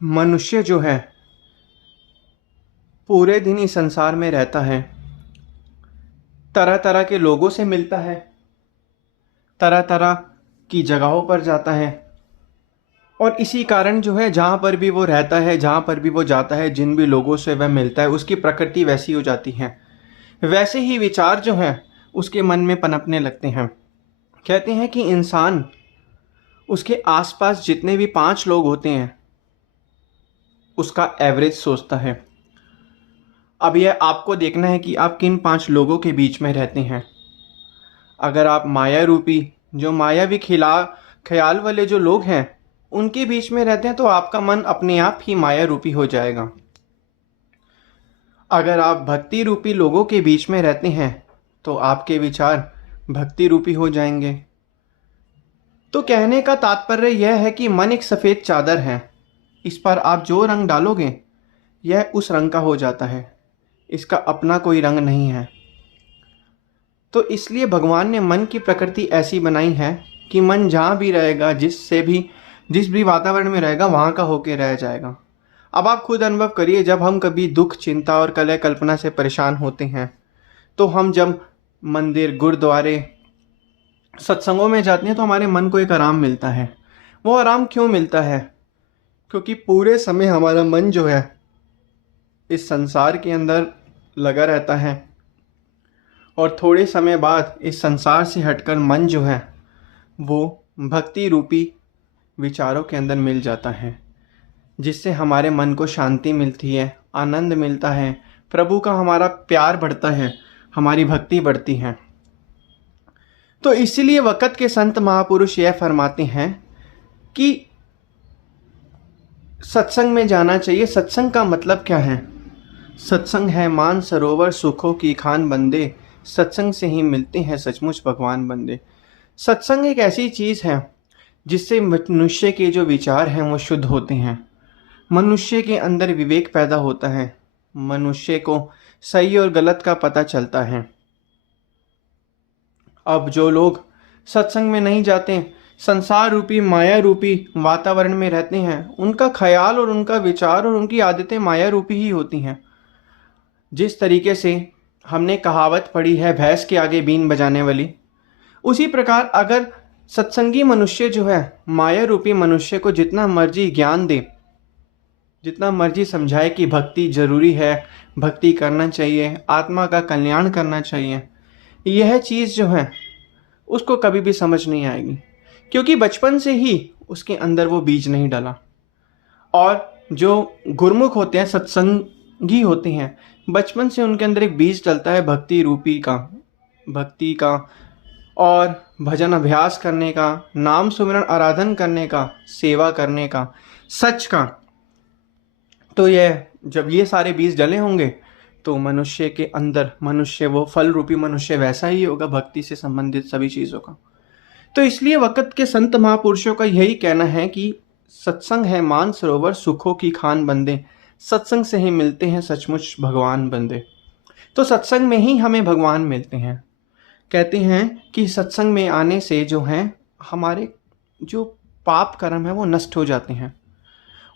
मनुष्य जो है पूरे दिन इस संसार में रहता है, तरह तरह के लोगों से मिलता है, तरह तरह की जगहों पर जाता है। और इसी कारण जो है जहाँ पर भी वो रहता है, जहाँ पर भी वो जाता है, जिन भी लोगों से वह मिलता है, उसकी प्रकृति वैसी हो जाती है। वैसे ही विचार जो हैं उसके मन में पनपने लगते हैं। कहते हैं कि इंसान उसके आसपास जितने भी 5 लोग होते हैं उसका एवरेज सोचता है। अब यह आपको देखना है कि आप किन 5 लोगों के बीच में रहते हैं। अगर आप माया रूपी जो मायावी ख्याल वाले जो लोग हैं उनके बीच में रहते हैं तो आपका मन अपने आप ही माया रूपी हो जाएगा। अगर आप भक्ति रूपी लोगों के बीच में रहते हैं तो आपके विचार भक्ति रूपी हो जाएंगे। तो कहने का तात्पर्य यह है कि मन एक सफ़ेद चादर है, इस पर आप जो रंग डालोगे यह उस रंग का हो जाता है, इसका अपना कोई रंग नहीं है। तो इसलिए भगवान ने मन की प्रकृति ऐसी बनाई है कि मन जहाँ भी रहेगा, जिस भी वातावरण में रहेगा वहाँ का होके रह जाएगा। अब आप खुद अनुभव करिए, जब हम कभी दुख, चिंता और कलह कल्पना से परेशान होते हैं तो हम जब मंदिर, गुरुद्वारे, सत्संगों में जाते हैं तो हमारे मन को एक आराम मिलता है। वो आराम क्यों मिलता है? क्योंकि पूरे समय हमारा मन जो है इस संसार के अंदर लगा रहता है और थोड़े समय बाद इस संसार से हटकर मन जो है वो भक्ति रूपी विचारों के अंदर मिल जाता है, जिससे हमारे मन को शांति मिलती है, आनंद मिलता है, प्रभु का हमारा प्यार बढ़ता है, हमारी भक्ति बढ़ती है। तो इसीलिए वक़्त के संत महापुरुष यह फरमाते हैं कि सत्संग में जाना चाहिए। सत्संग का मतलब क्या है? सत्संग है मान सरोवर सुखों की खान बंदे, सत्संग से ही मिलते हैं सचमुच भगवान बंदे। सत्संग एक ऐसी चीज़ है जिससे मनुष्य के जो विचार हैं वो शुद्ध होते हैं, मनुष्य के अंदर विवेक पैदा होता है, मनुष्य को सही और गलत का पता चलता है। अब जो लोग सत्संग में नहीं जाते, संसार रूपी माया रूपी वातावरण में रहते हैं, उनका ख्याल और उनका विचार और उनकी आदतें माया रूपी ही होती हैं। जिस तरीके से हमने कहावत पढ़ी है भैंस के आगे बीन बजाने वाली, उसी प्रकार अगर सत्संगी मनुष्य जो है माया रूपी मनुष्य को जितना मर्जी ज्ञान दे, जितना मर्जी समझाए कि भक्ति जरूरी है, भक्ति करना चाहिए, आत्मा का कल्याण करना चाहिए, यह चीज़ जो है उसको कभी भी समझ नहीं आएगी, क्योंकि बचपन से ही उसके अंदर वो बीज नहीं डाला। और जो गुरमुख होते हैं, सत्संगी होते हैं, बचपन से उनके अंदर एक बीज डलता है भक्ति रूपी का, भक्ति का और भजन अभ्यास करने का, नाम सुमिरन आराधन करने का, सेवा करने का, सच का। तो यह जब ये सारे बीज डले होंगे तो मनुष्य के अंदर, मनुष्य वो फल रूपी मनुष्य वैसा ही होगा भक्ति से संबंधित सभी चीज़ों का। तो इसलिए वक़्त के संत महापुरुषों का यही कहना है कि सत्संग है मान सरोवर सुखों की खान बंदे, सत्संग से ही मिलते हैं सचमुच भगवान बंदे। तो सत्संग में ही हमें भगवान मिलते हैं। कहते हैं कि सत्संग में आने से जो है हमारे जो पाप कर्म है वो नष्ट हो जाते हैं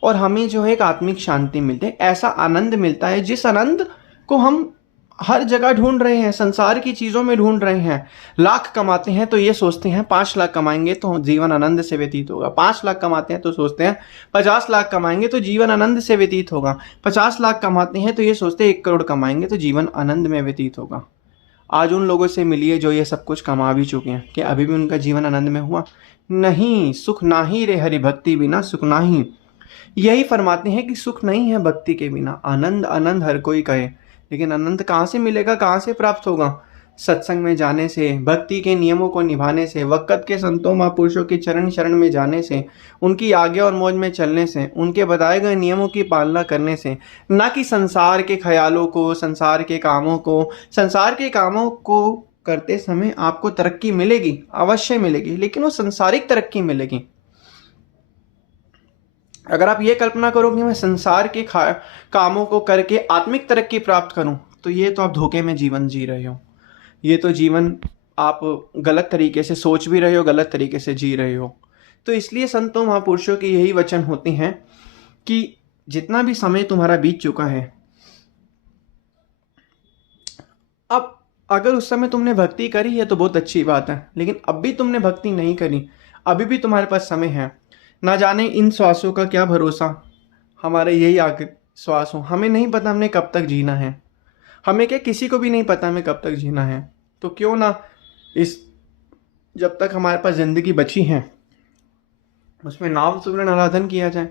और हमें जो है एक आत्मिक शांति मिलती है, ऐसा आनंद मिलता है जिस आनंद को हम हर जगह ढूंढ रहे हैं, संसार की चीज़ों में ढूंढ रहे हैं। लाख कमाते हैं तो ये सोचते हैं 5 लाख कमाएंगे तो जीवन आनंद से व्यतीत होगा, 5 लाख कमाते हैं तो सोचते हैं 50 लाख कमाएंगे तो जीवन आनंद से व्यतीत होगा, 50 लाख कमाते हैं तो ये सोचते हैं 1 करोड़ कमाएंगे तो जीवन आनंद में व्यतीत होगा। आज उन लोगों से मिलिए जो ये सब कुछ कमा भी चुके हैं, कि अभी भी उनका जीवन आनंद में हुआ? नहीं। सुख नाही रे हरि भक्ति बिना सुख नाही। यही फरमाते हैं कि सुख नहीं है भक्ति के बिना, आनंद आनंद हर कोई कहे, लेकिन आनंद कहाँ से मिलेगा, कहाँ से प्राप्त होगा? सत्संग में जाने से, भक्ति के नियमों को निभाने से, वक़्त के संतों महापुरुषों की चरण शरण में जाने से, उनकी आज्ञा और मौज में चलने से, उनके बताए गए नियमों की पालना करने से, ना कि संसार के ख्यालों को, संसार के कामों को। संसार के कामों को करते समय आपको तरक्की मिलेगी, अवश्य मिलेगी, लेकिन वो संसारिक तरक्की मिलेगी। अगर आप ये कल्पना करो कि मैं संसार के कामों को करके आत्मिक तरक्की प्राप्त करूं, तो ये तो आप धोखे में जीवन जी रहे हो। ये तो जीवन आप गलत तरीके से सोच भी रहे हो, गलत तरीके से जी रहे हो। तो इसलिए संतों महापुरुषों के यही वचन होते हैं कि जितना भी समय तुम्हारा बीत चुका है, अब अगर उस समय तुमने भक्ति करी है तो बहुत अच्छी बात है, लेकिन अब भी तुमने भक्ति नहीं करी, अभी भी तुम्हारे पास समय है। ना जाने इन श्वासों का क्या भरोसा, हमारा यही आखिरी श्वास हो, हमें नहीं पता हमने कब तक जीना है, हमें क्या किसी को भी नहीं पता हमें कब तक जीना है। तो क्यों ना इस जब तक हमारे पास जिंदगी बची है उसमें नाम सुमरन आराधन किया जाए,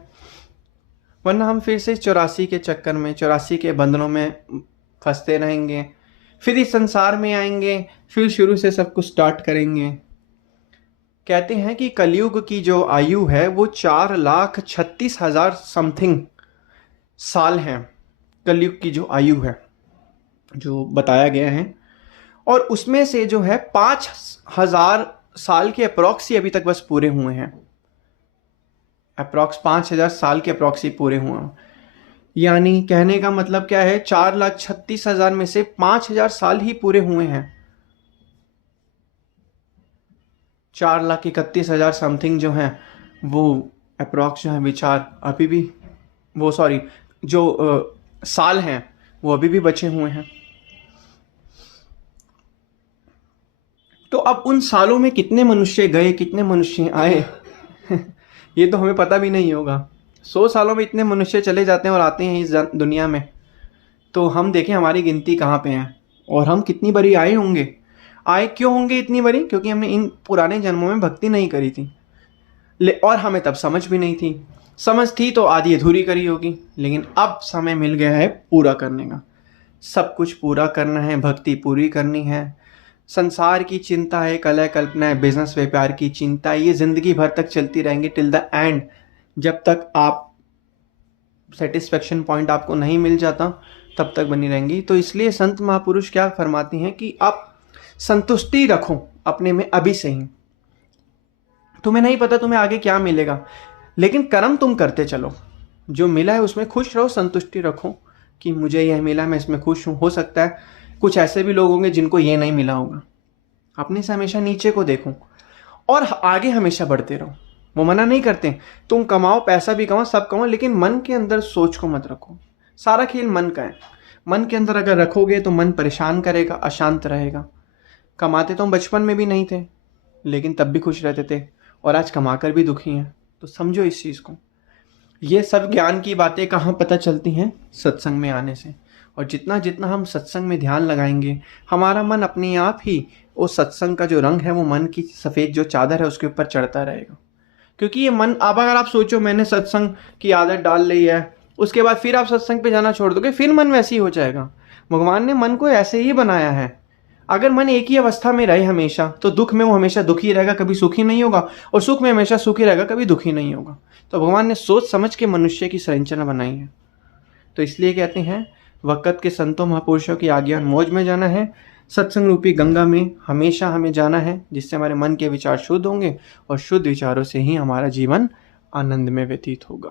वरना हम फिर से 84 के चक्कर में, 84 के बंधनों में फंसते रहेंगे, फिर इस संसार में आएंगे, फिर शुरू से सब कुछ स्टार्ट करेंगे। कहते हैं कि कलयुग की जो आयु है वो 4,36,000 समथिंग साल है। कलयुग की जो आयु है जो बताया गया है, और उसमें से जो है 5,000 साल के अप्रॉक्स ही अभी तक बस पूरे हुए हैं। अप्रॉक्स 5,000 साल के अप्रॉक्स ही पूरे हुए हैं। यानी कहने का मतलब क्या है, 4,36,000 में से 5,000 साल ही पूरे हुए हैं। 4,31,000 समथिंग जो है वो अप्रॉक्स जो है विचार अभी भी, वो सॉरी जो साल हैं वो अभी भी बचे हुए हैं। तो अब उन सालों में कितने मनुष्य गए, कितने मनुष्य आए ये तो हमें पता भी नहीं होगा। 100 सालों में इतने मनुष्य चले जाते हैं और आते हैं इस दुनिया में, तो हम देखें हमारी गिनती कहाँ पे है और हम कितनी बारी आए होंगे। आए क्यों होंगे इतनी बारी? क्योंकि हमने इन पुराने जन्मों में भक्ति नहीं करी थी, और हमें तब समझ भी नहीं थी। समझ थी तो आधी अधूरी करी होगी, लेकिन अब समय मिल गया है पूरा करने का। सब कुछ पूरा करना है, भक्ति पूरी करनी है। संसार की चिंता है, कलह कल्पना है, बिजनेस व्यापार की चिंता है, ये जिंदगी भर तक चलती रहेंगी टिल द एंड। जब तक आप सेटिस्फेक्शन पॉइंट आपको नहीं मिल जाता तब तक बनी रहेंगी। तो इसलिए संत महापुरुष क्या फरमाती हैं कि आप संतुष्टि रखो अपने में अभी से ही। तुम्हें नहीं पता तुम्हें आगे क्या मिलेगा, लेकिन कर्म तुम करते चलो। जो मिला है उसमें खुश रहो, संतुष्टि रखो कि मुझे यह मिला, मैं इसमें खुश हूँ। हो सकता है कुछ ऐसे भी लोग होंगे जिनको ये नहीं मिला होगा। अपने से हमेशा नीचे को देखो और आगे हमेशा बढ़ते रहो। वो मना नहीं करते, तुम कमाओ, पैसा भी कमाओ, सब कमाओ, लेकिन मन के अंदर सोच को मत रखो। सारा खेल मन का है। मन के अंदर अगर रखोगे तो मन परेशान करेगा, अशांत रहेगा। कमाते तो हम बचपन में भी नहीं थे, लेकिन तब भी खुश रहते थे, और आज कमाकर भी दुखी हैं। तो समझो इस चीज़ को। ये सब ज्ञान की बातें कहाँ पता चलती हैं? सत्संग में आने से। और जितना जितना हम सत्संग में ध्यान लगाएंगे, हमारा मन अपने आप ही वो सत्संग का जो रंग है, वो मन की सफ़ेद जो चादर है उसके ऊपर चढ़ता रहेगा। क्योंकि ये मन, अब अगर आप सोचो मैंने सत्संग की आदत डाल ली है, उसके बाद फिर आप सत्संग पे जाना छोड़ दोगे, फिर मन वैसे ही हो जाएगा। भगवान ने मन को ऐसे ही बनाया है। अगर मन एक ही अवस्था में रहे हमेशा, तो दुख में वो हमेशा दुखी रहेगा, कभी सुखी नहीं होगा, और सुख में हमेशा सुखी रहेगा, कभी दुखी नहीं होगा। तो भगवान ने सोच समझ के मनुष्य की संरचना बनाई है। तो इसलिए कहते हैं वक़्त के संतों महापुरुषों की आज्ञा मौज में जाना है, सत्संग रूपी गंगा में हमेशा हमें जाना है, जिससे हमारे मन के विचार शुद्ध होंगे, और शुद्ध विचारों से ही हमारा जीवन आनंद में व्यतीत होगा।